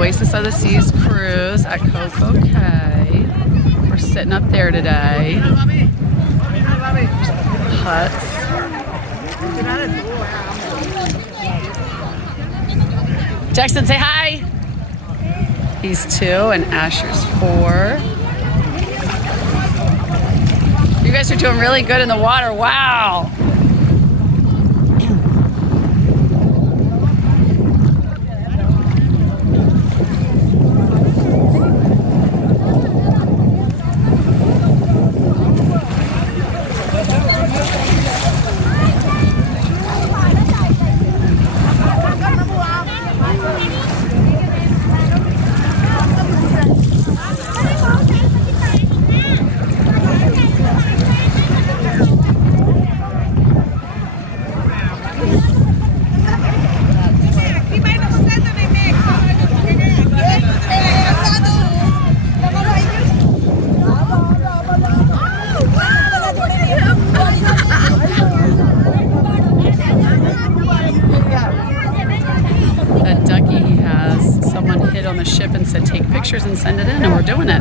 Oasis of the Seas cruise at Coco Cay. We're sitting up there today. Huts. Jackson, say hi. He's 2 and Asher's 4. You guys are doing really good in the water. Wow. That ducky he has, someone hit on the ship and said take pictures and send it in, and we're doing it.